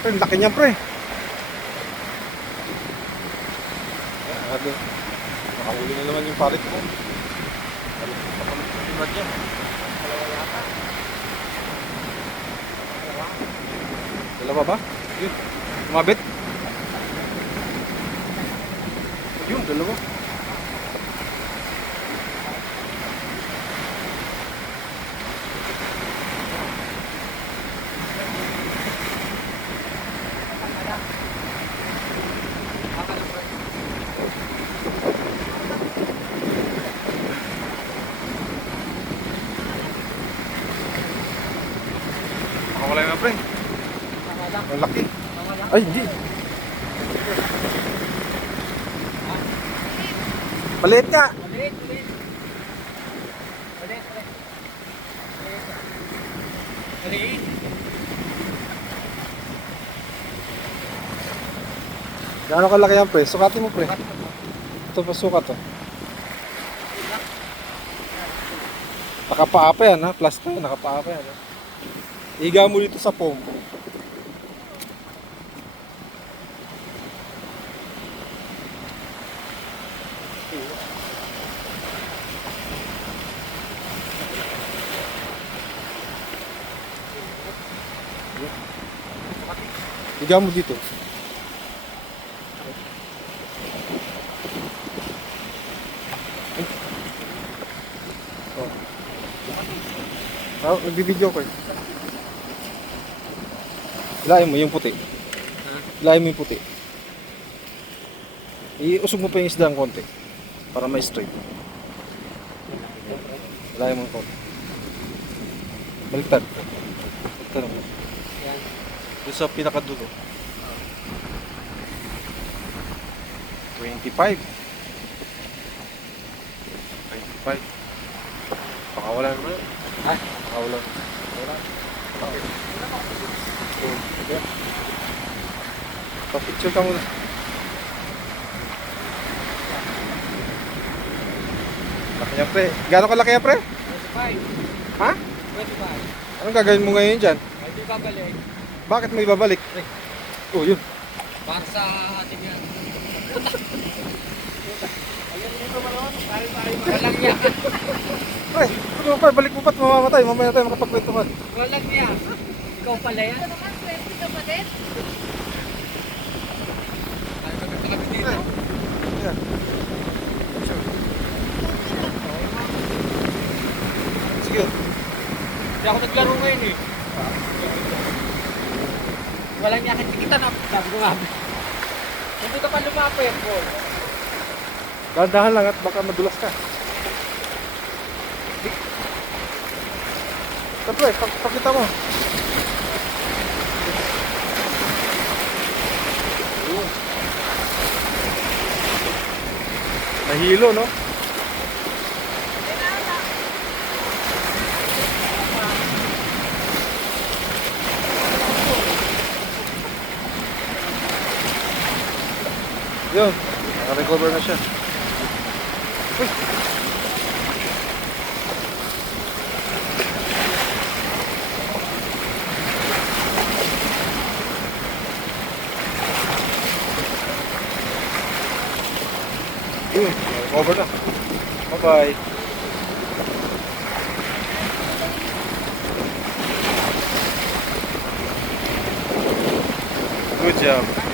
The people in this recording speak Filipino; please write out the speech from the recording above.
Pre, laki niya pre. Nakahuli na naman yung parit mo. Dalawa ba? Yun. Umabit? Yun, dalawa. Nakawala na pre. Ang laki. Ay, hindi. Maliit nga. Maliit. Gaano kalaki yan pre? Sukatin mo pre. Ito pa sukat to. Nakapaa pa yan ha. Plus pa yan. Nakapaa pa yan ha. Iga mo dito sa foam. Iga mo dito. Nagbibideo ko eh. Hilahin mo yung puti. Hilahin mo yung puti. Iusog mo pa yung isda ng konti. Para may straight. Hilahin mo yung konti. Baliktad. Baliktad mo. Doon sa pinakadulo. 25. Baka wala naman. Ha? Baka wala. Pa-picture ka muna. Laki niya pre. Gano'ng kalaki yan pre? 25. Ha? 25. Anong gagawin mo ngayon dyan? Ay, di babalik. Bakit mo ibabalik? Oh, yun. Para sa atin yan. Ayan dito malawak. Walang niya. Pre, ano pa? Balik mo pa't mamamatay. Mamaya tayo makapagkwentuhan. Walang niya. Ikaw pala yan. Ito naman, 20 ka pa din. Ay, maganda kami dito. Ayan. Sige. Hindi ako naglaro ngayon eh. Walang niya. Kita na. Sabi ko nga. Hindi ka pa lumapit po. Dahan-dahan lang at baka madulas ka. Ito pre, pakita mo. Nahilo, no? Yun, naka-recover na siya. Uy! Yun, recover na. Bye-bye. Good job.